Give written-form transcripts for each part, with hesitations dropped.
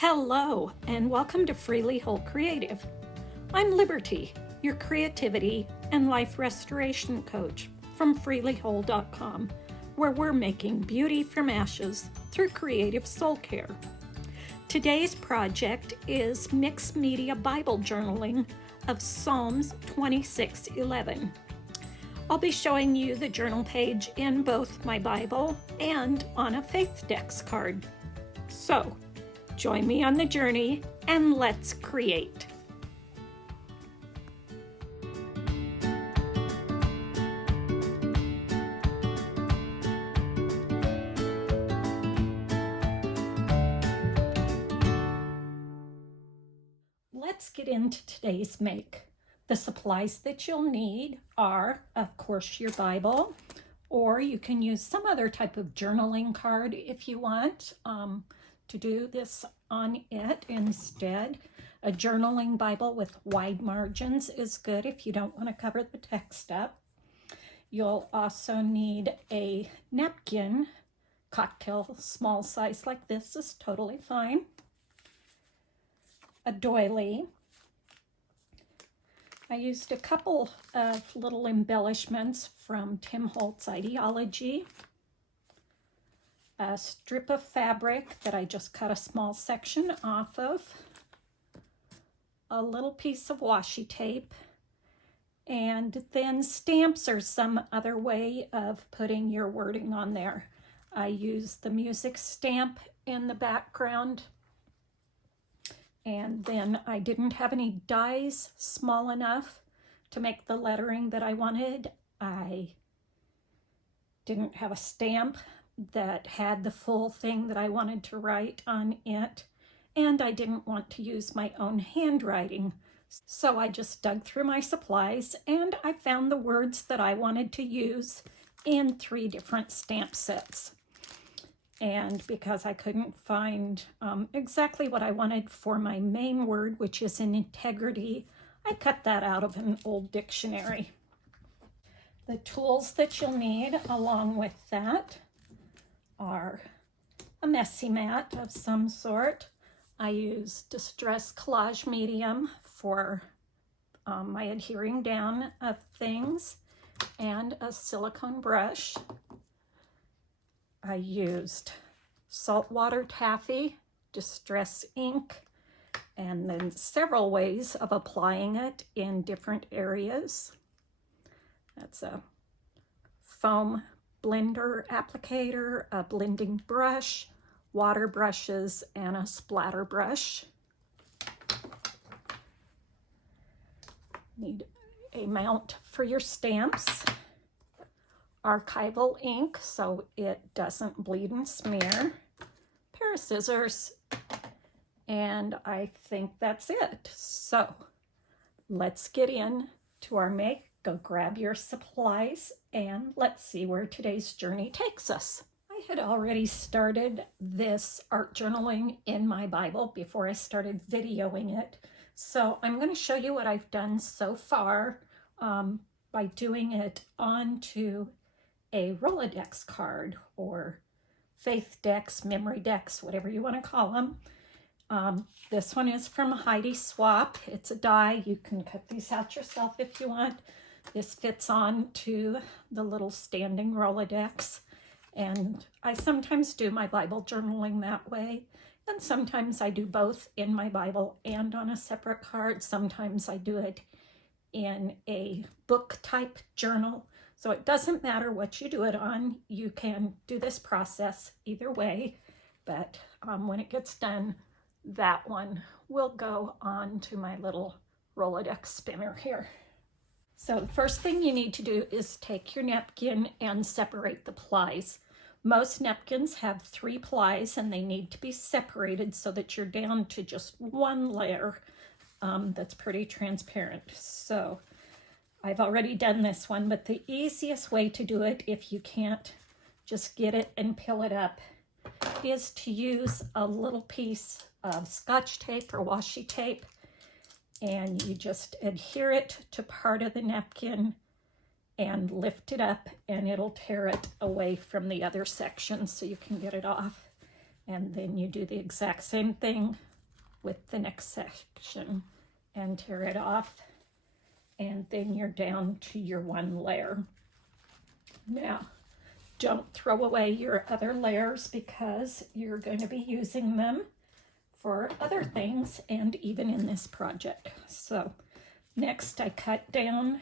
Hello, and welcome to freelywhole Creative. I'm Liberty, your creativity and life restoration coach from freelywhole.com, where we're making beauty from ashes through creative soul care. Today's project is mixed media Bible journaling of Psalms 26:11. I'll be showing you the journal page in both my Bible and on a Faith Dex card. So, join me on the journey and let's create. Let's get into today's make. The supplies that you'll need are, of course, your Bible, or you can use some other type of journaling card if you want to do this on it instead. A journaling Bible with wide margins is good if you don't want to cover the text up. You'll also need a napkin. Cocktail small size like this is totally fine. A doily. I used a couple of little embellishments from Tim Holtz's Ideology. A strip of fabric that I just cut a small section off of. A little piece of washi tape. And then stamps are some other way of putting your wording on there. I used the music stamp in the background. And then I didn't have any dies small enough to make the lettering that I wanted. I didn't have a stamp that had the full thing that I wanted to write on it. And I didn't want to use my own handwriting. So I just dug through my supplies and I found the words that I wanted to use in 3 different stamp sets. And because I couldn't find exactly what I wanted for my main word, which is in integrity, I cut that out of an old dictionary. The tools that you'll need along with that are a messy mat of some sort. I use Distress Collage Medium for my adhering down of things, and a silicone brush. I used saltwater taffy, distress ink, and then several ways of applying it in different areas. That's a foam blender applicator, a blending brush, water brushes, and a splatter brush. Need a mount for your stamps. Archival ink so it doesn't bleed and smear, pair of scissors, and I think that's it. So let's get in to our make. Go grab your supplies and let's see where today's journey takes us. I had already started this art journaling in my Bible before I started videoing it. So I'm going to show you what I've done so far by doing it onto a Rolodex card or Faith Dex, Memory Dex, whatever you want to call them. This one is from Heidi Swap. It's a die. You can cut these out yourself if you want. This fits on to the little standing Rolodex. And I sometimes do my Bible journaling that way. And sometimes I do both in my Bible and on a separate card. Sometimes I do it in a book type journal. So it doesn't matter what you do it on. You can do this process either way, but when it gets done, that one will go on to my little Rolodex spinner here. So the first thing you need to do is take your napkin and separate the plies. Most napkins have 3 plies and they need to be separated so that you're down to just one layer that's pretty transparent. So I've already done this one, but the easiest way to do it, if you can't just get it and peel it up, is to use a little piece of Scotch tape or washi tape, and you just adhere it to part of the napkin and lift it up, and it'll tear it away from the other section so you can get it off. And then you do the exact same thing with the next section and tear it off. And then you're down to your one layer. Now, don't throw away your other layers because you're going to be using them for other things and even in this project. So next I cut down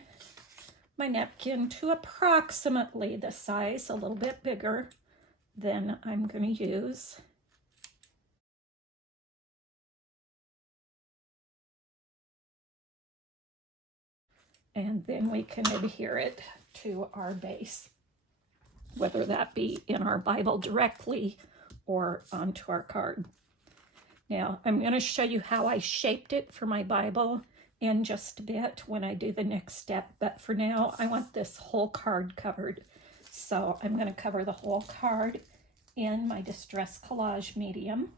my napkin to approximately the size, a little bit bigger than I'm going to use. And then we can adhere it to our base, whether that be in our Bible directly or onto our card. Now, I'm going to show you how I shaped it for my Bible in just a bit when I do the next step. But for now, I want this whole card covered. So I'm going to cover the whole card in my Distress Collage medium.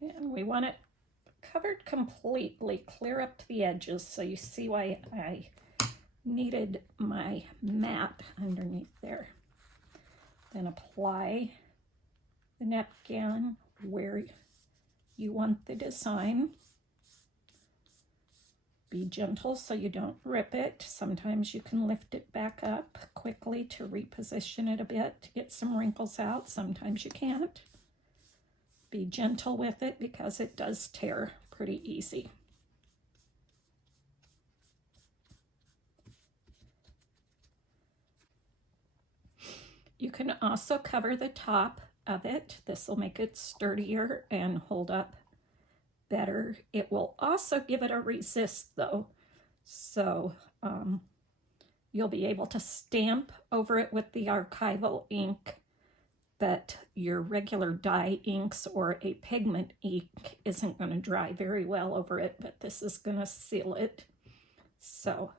And we want it covered completely, clear up to the edges, so you see why I needed my mat underneath there. Then apply the napkin where you want the design. Be gentle so you don't rip it. Sometimes you can lift it back up quickly to reposition it a bit to get some wrinkles out. Sometimes you can't. Be gentle with it because it does tear pretty easy. You can also cover the top of it. This will make it sturdier and hold up better. It will also give it a resist though. So you'll be able to stamp over it with the archival ink, but your regular dye inks or a pigment ink isn't going to dry very well over it, but this is going to seal it. So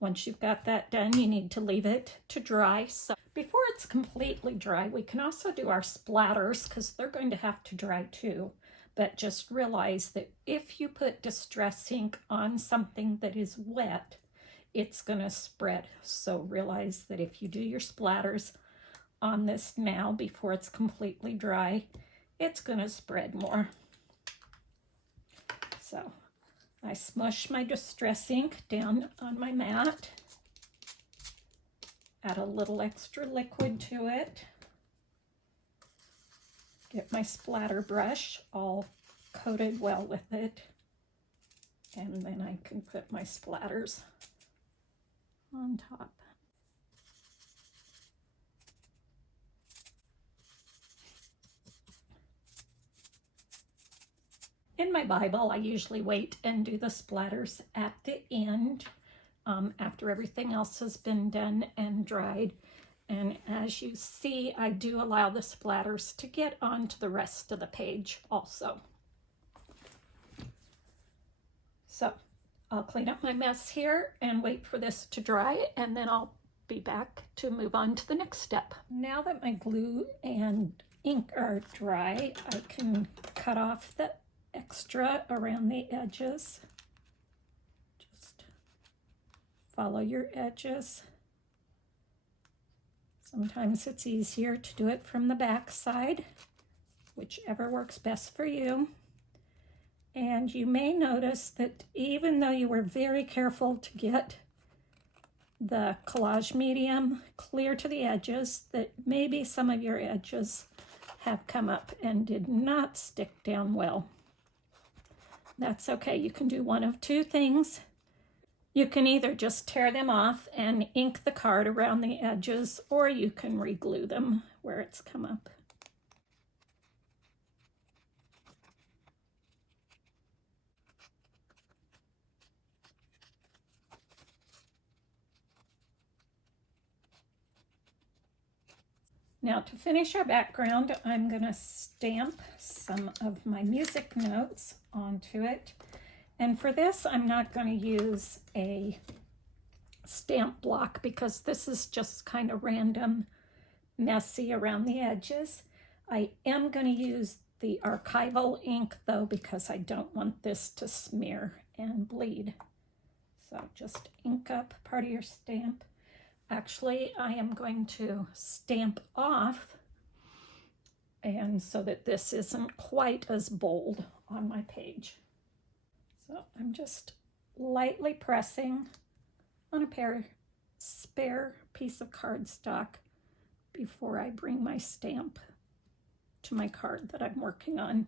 once you've got that done, you need to leave it to dry. So before it's completely dry, we can also do our splatters because they're going to have to dry too. But just realize that if you put distress ink on something that is wet, it's going to spread. So realize that if you do your splatters on this now before it's completely dry, it's going to spread more. So I smush my distress ink down on my mat, add a little extra liquid to it, get my splatter brush all coated well with it, and then I can put my splatters on top. In my Bible, I usually wait and do the splatters at the end after everything else has been done and dried. And as you see, I do allow the splatters to get onto the rest of the page also. So I'll clean up my mess here and wait for this to dry, and then I'll be back to move on to the next step. Now that my glue and ink are dry, I can cut off the extra around the edges. Just follow your edges. Sometimes it's easier to do it from the back side, whichever works best for you. And you may notice that even though you were very careful to get the collage medium clear to the edges, that maybe some of your edges have come up and did not stick down well. That's okay. You can do one of two things. You can either just tear them off and ink the card around the edges, or you can re-glue them where it's come up. Now to finish our background, I'm going to stamp some of my music notes onto it. And for this, I'm not going to use a stamp block because this is just kind of random, messy around the edges. I am going to use the archival ink though, because I don't want this to smear and bleed. So just ink up part of your stamp. Actually, I am going to stamp off, and so that this isn't quite as bold on my page. So I'm just lightly pressing on a spare piece of cardstock before I bring my stamp to my card that I'm working on.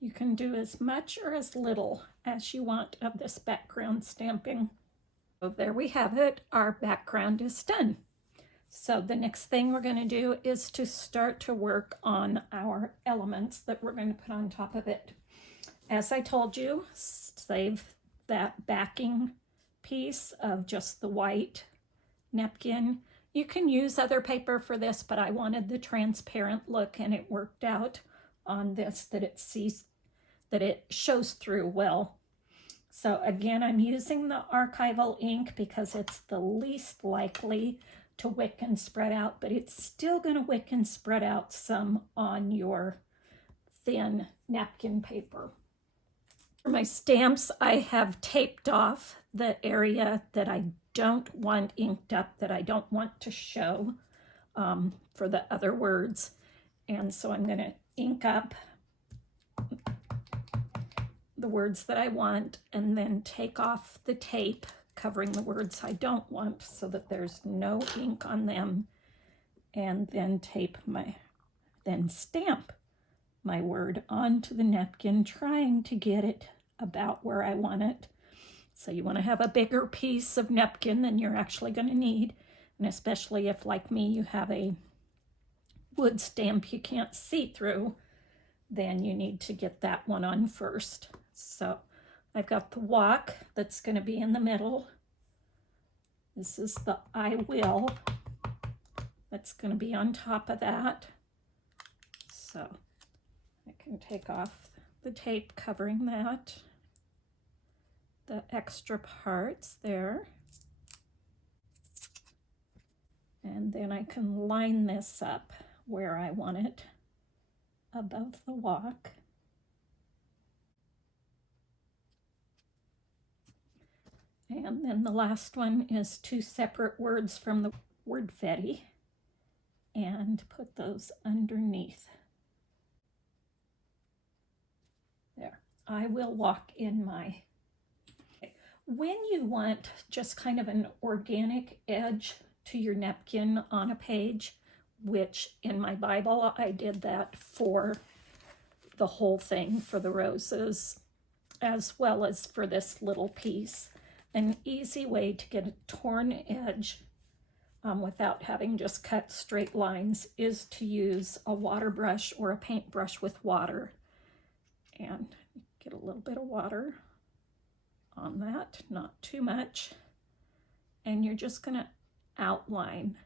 You can do as much or as little as you want of this background stamping. So there we have it. Our background is done. So the next thing we're going to do is to start to work on our elements that we're going to put on top of it. As I told you, save that backing piece of just the white napkin. You can use other paper for this, but I wanted the transparent look, and it worked out on this, that it shows through well. So again, I'm using the archival ink because it's the least likely to wick and spread out, but it's still going to wick and spread out some on your thin napkin paper. For my stamps, I have taped off the area that I don't want inked up, that I don't want to show for the other words. And so I'm going to ink up the words that I want, and then take off the tape covering the words I don't want so that there's no ink on them, and then stamp my word onto the napkin, trying to get it about where I want it. So you want to have a bigger piece of napkin than you're actually going to need, and especially if, like me, you have a wood stamp you can't see through, then you need to get that one on first. So I've got the walk that's going to be in the middle. This is the I will that's going to be on top of that. So I can take off the tape covering that, the extra parts there. And then I can line this up where I want it above the walk. And then the last one is two separate words from the word Fetty, and put those underneath. There, I will walk in my. When you want just kind of an organic edge to your napkin on a page, which in my Bible I did that for the whole thing, for the roses, as well as for this little piece. An easy way to get a torn edge without having just cut straight lines is to use a water brush or a paintbrush with water. And get a little bit of water on that, not too much. And you're just going to outline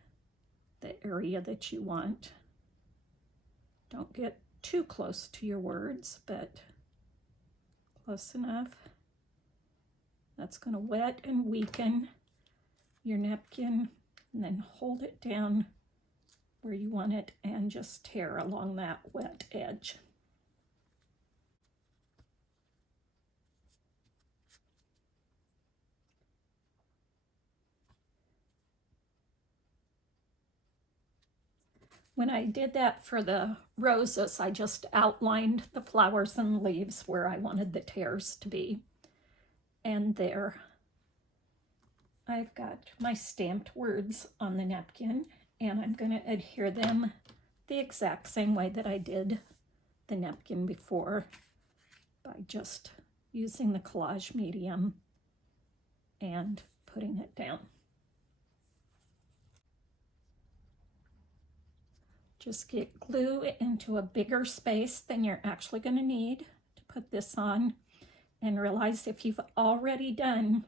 the area that you want. Don't get too close to your words, but close enough. That's going to wet and weaken your napkin, and then hold it down where you want it and just tear along that wet edge. When I did that for the roses, I just outlined the flowers and leaves where I wanted the tears to be. And there, I've got my stamped words on the napkin, and I'm going to adhere them the exact same way that I did the napkin before, by just using the collage medium and putting it down. Just get glue into a bigger space than you're actually going to need to put this on, and realize if you've already done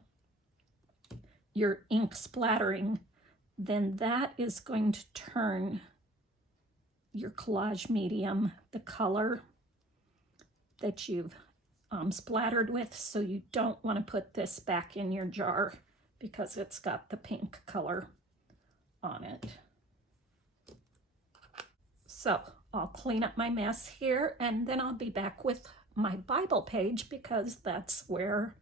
your ink splattering, then that is going to turn your collage medium, the color, that you've splattered with, so you don't want to put this back in your jar because it's got the pink color on it. So I'll clean up my mess here, and then I'll be back with my Bible page, because that's where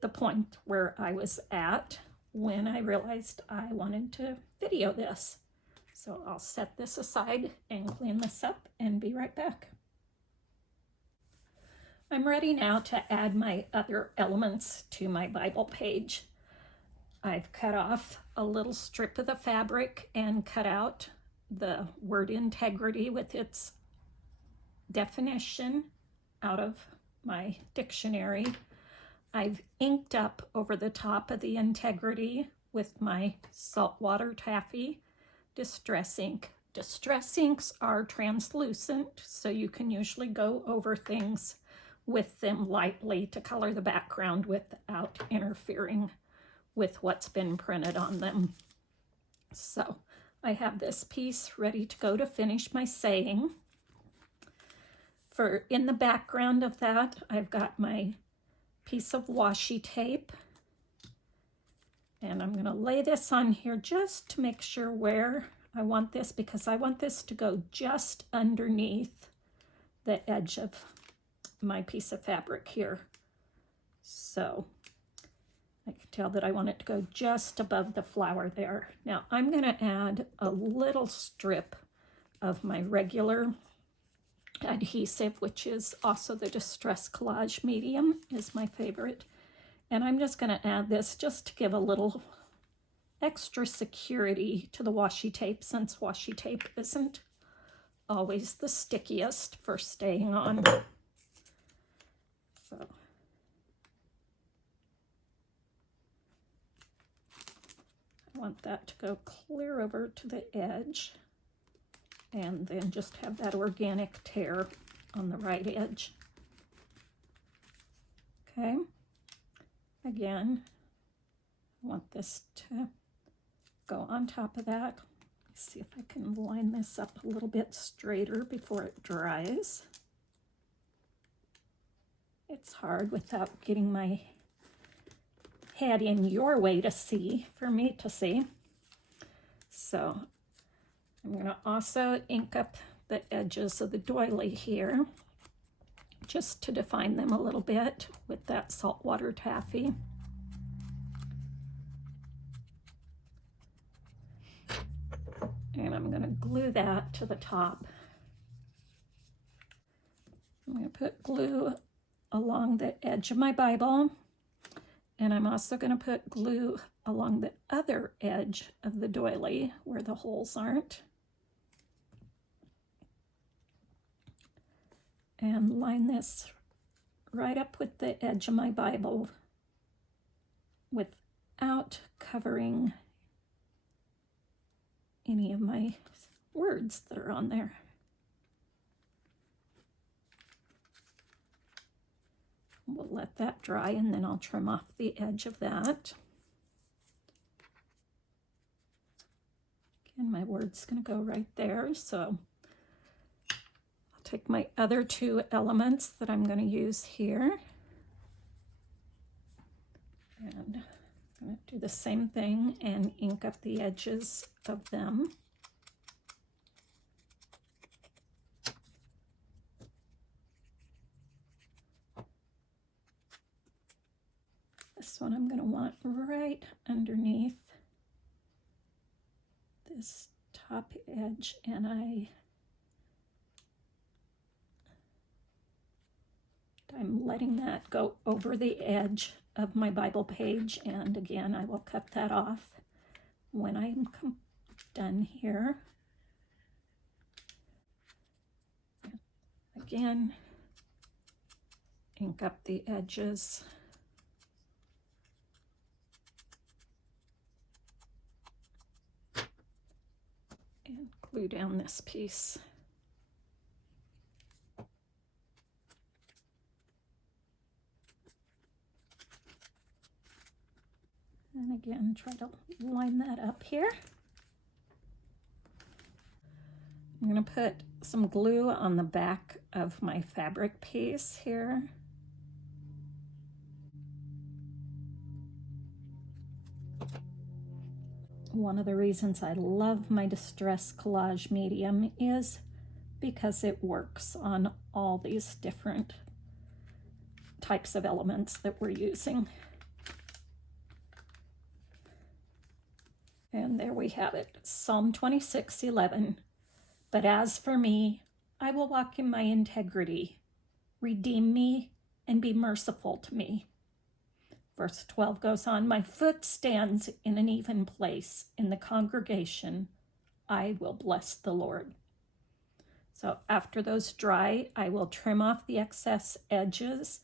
the point where I was at when I realized I wanted to video this. So I'll set this aside and clean this up and be right back. I'm ready now to add my other elements to my Bible page. I've cut off a little strip of the fabric and cut out the word integrity with its definition out of my dictionary. I've inked up over the top of the integrity with my saltwater taffy distress ink. Distress inks are translucent, so you can usually go over things with them lightly to color the background without interfering with what's been printed on them. So I have this piece ready to go to finish my saying. In the background of that, I've got my piece of washi tape, and I'm going to lay this on here just to make sure where I want this, because I want this to go just underneath the edge of my piece of fabric here. So I can tell that I want it to go just above the flower there. Now I'm going to add a little strip of my regular adhesive, which is also the Distress Collage medium, is my favorite. And I'm just going to add this just to give a little extra security to the washi tape, since washi tape isn't always the stickiest for staying on. So I want that to go clear over to the edge, and then just have that organic tear on the right edge. Okay, again, I want this to go on top of that. Let's see if I can line this up a little bit straighter before it dries. It's hard without getting my head in your way to see, for me to see. So I'm going to also ink up the edges of the doily here, just to define them a little bit with that saltwater taffy. And I'm going to glue that to the top. I'm going to put glue along the edge of my Bible, and I'm also going to put glue along the other edge of the doily where the holes aren't. And line this right up with the edge of my Bible without covering any of my words that are on there. We'll let that dry, and then I'll trim off the edge of that. Again, my word's going to go right there, so I'll take my other two elements that I'm going to use here, and I'm going to do the same thing and ink up the edges of them. This one I'm going to want right underneath this top edge, and I'm letting that go over the edge of my Bible page, and again I will cut that off when I'm done here. Again, ink up the edges. And glue down this piece. And again, try to line that up here. I'm going to put some glue on the back of my fabric piece here. One of the reasons I love my distress collage medium is because it works on all these different types of elements that we're using. And there we have it, Psalm 26:11. But as for me, I will walk in my integrity. Redeem me and be merciful to me. Verse 12 goes on, my foot stands in an even place. In the congregation, I will bless the Lord. So after those dry, I will trim off the excess edges.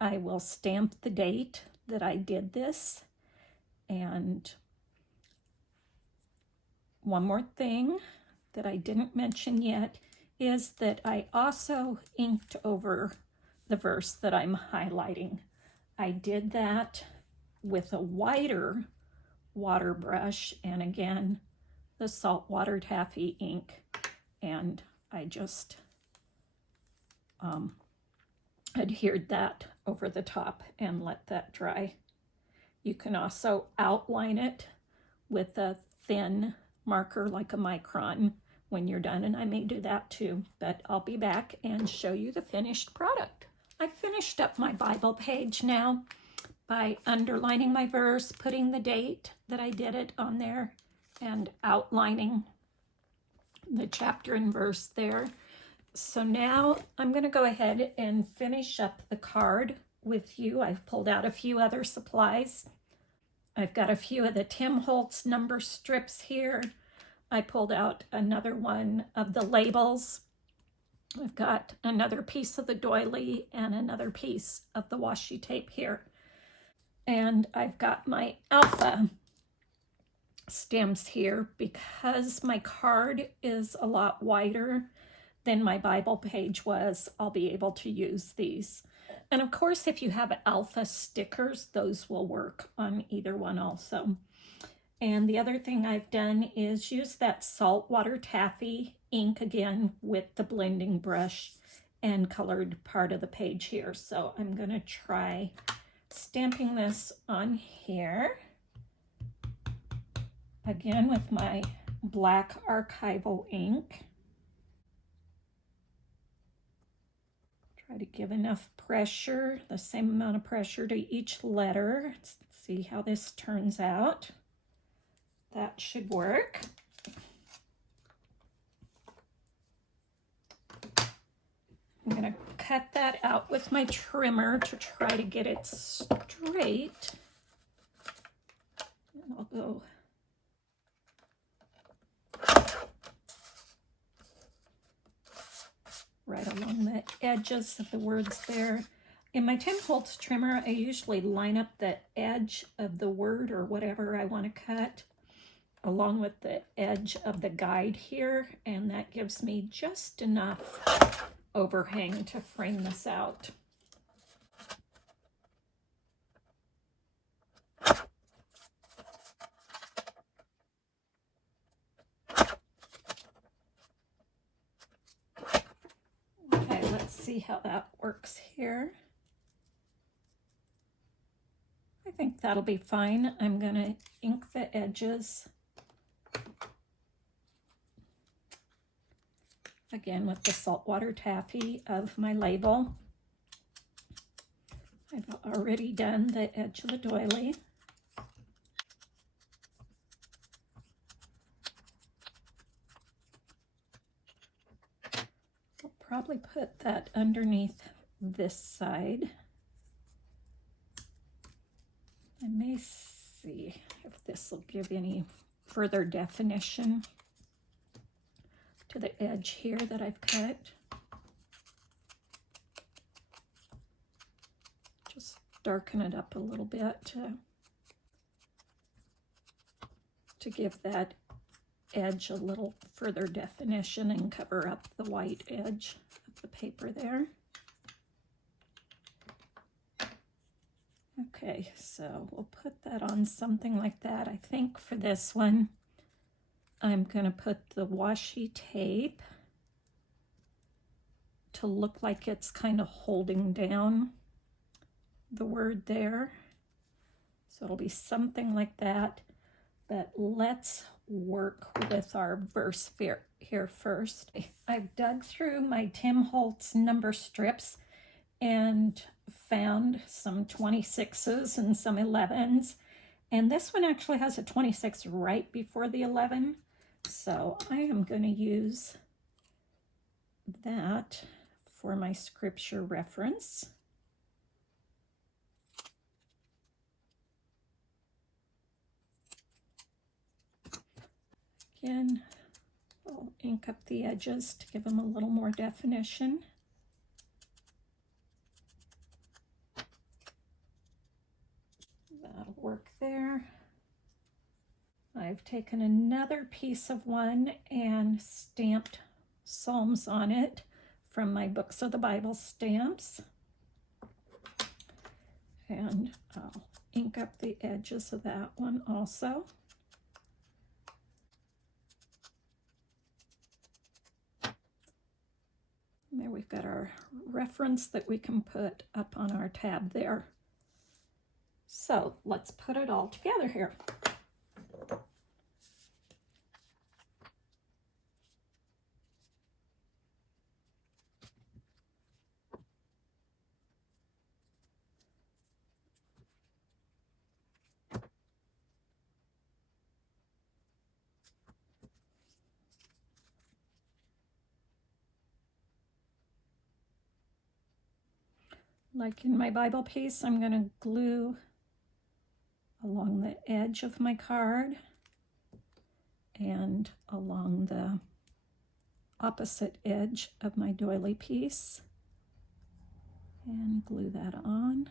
I will stamp the date that I did this. And one more thing that I didn't mention yet is that I also inked over the verse that I'm highlighting. I did that with a wider water brush and again, the saltwater taffy ink. And I just adhered that over the top and let that dry. You can also outline it with a thin marker like a micron when you're done, and I may do that too, but I'll be back and show you the finished product. I finished up my Bible page now by underlining my verse, putting the date that I did it on there, and outlining the chapter and verse there. So now I'm going to go ahead and finish up the card with you. I've pulled out a few other supplies. I've got a few of the Tim Holtz number strips here. I pulled out another one of the labels. I've got another piece of the doily and another piece of the washi tape here. And I've got my alpha stems here because my card is a lot wider than my Bible page was. I'll be able to use these. And of course, if you have alpha stickers, those will work on either one also. And the other thing I've done is use that saltwater taffy ink again with the blending brush and colored part of the page here. So I'm going to try stamping this on here again with my black archival ink. Try to give enough pressure, the same amount of pressure to each letter. Let's see how this turns out. That should work. I'm going to cut that out with my trimmer to try to get it straight. And I'll go right along the edges of the words there. In my Tim Holtz trimmer, I usually line up the edge of the word or whatever I want to cut along with the edge of the guide here, and that gives me just enough overhang to frame this out. Okay, let's see how that works here. I think that'll be fine. I'm going to ink the edges again with the saltwater taffy of my label. I've already done the edge of the doily. I'll probably put that underneath this side. I may see if this will give any further definition to the edge here that I've cut. Just darken it up a little bit to give that edge a little further definition and cover up the white edge of the paper there. Okay, so we'll put that on something like that. I think for this one, I'm going to put the washi tape to look like it's kind of holding down the word there. So it'll be something like that. But let's work with our verse here first. I've dug through my Tim Holtz number strips and found some 26s and some 11s. And this one actually has a 26 right before the 11. So I am going to use that for my scripture reference. Again, I'll ink up the edges to give them a little more definition. That'll work there. I've taken another piece of one and stamped Psalms on it from my Books of the Bible stamps. And I'll ink up the edges of that one also. And there we've got our reference that we can put up on our tab there. So let's put it all together here. Like in my Bible piece, I'm going to glue along the edge of my card and along the opposite edge of my doily piece and glue that on.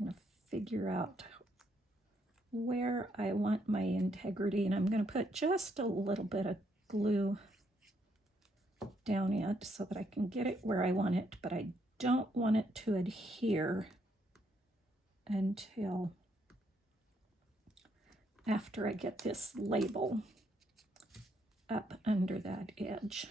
I'm going to figure out where I want my integrity, and I'm going to put just a little bit of glue down it so that I can get it where I want it, but I don't want it to adhere until after I get this label up under that edge.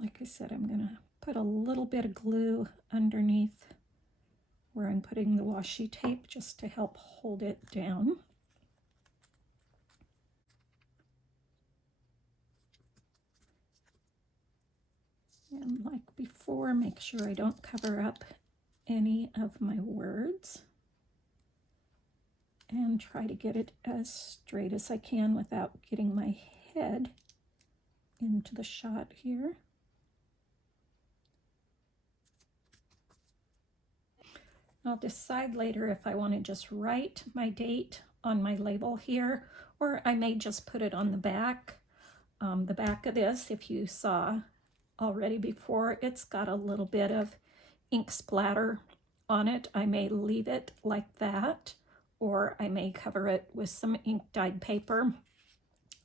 Like I said, I'm going to put a little bit of glue underneath where I'm putting the washi tape just to help hold it down. And like before, make sure I don't cover up any of my words. And try to get it as straight as I can without getting my head into the shot here. I'll decide later if I want to just write my date on my label here, or I may just put it on the back. The back of this, if you saw already before, it's got a little bit of ink splatter on it. I may leave it like that, or I may cover it with some ink dyed paper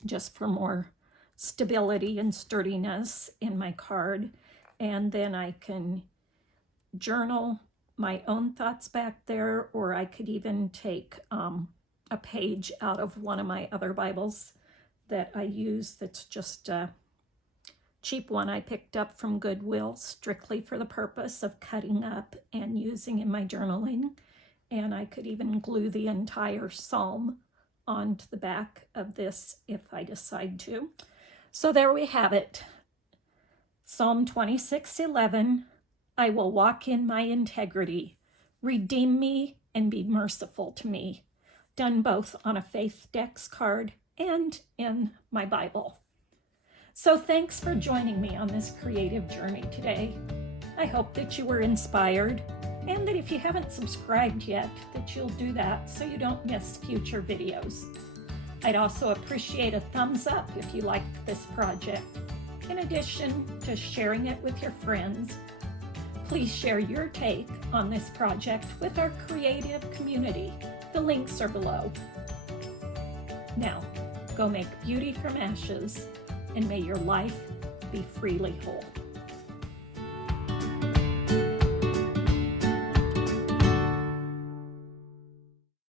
just for more stability and sturdiness in my card. And then I can journal my own thoughts back there, or I could even take a page out of one of my other Bibles that I use that's just a cheap one I picked up from Goodwill strictly for the purpose of cutting up and using in my journaling. And I could even glue the entire psalm onto the back of this if I decide to. So there we have it. Psalm 26:11. I will walk in my integrity. Redeem me and be merciful to me. Done both on a Faith Dex card and in my Bible. So thanks for joining me on this creative journey today. I hope that you were inspired, and that if you haven't subscribed yet, that you'll do that so you don't miss future videos. I'd also appreciate a thumbs up if you liked this project, in addition to sharing it with your friends. Please share your take on this project with our creative community. The links are below. Now, go make beauty from ashes, and may your life be freely whole.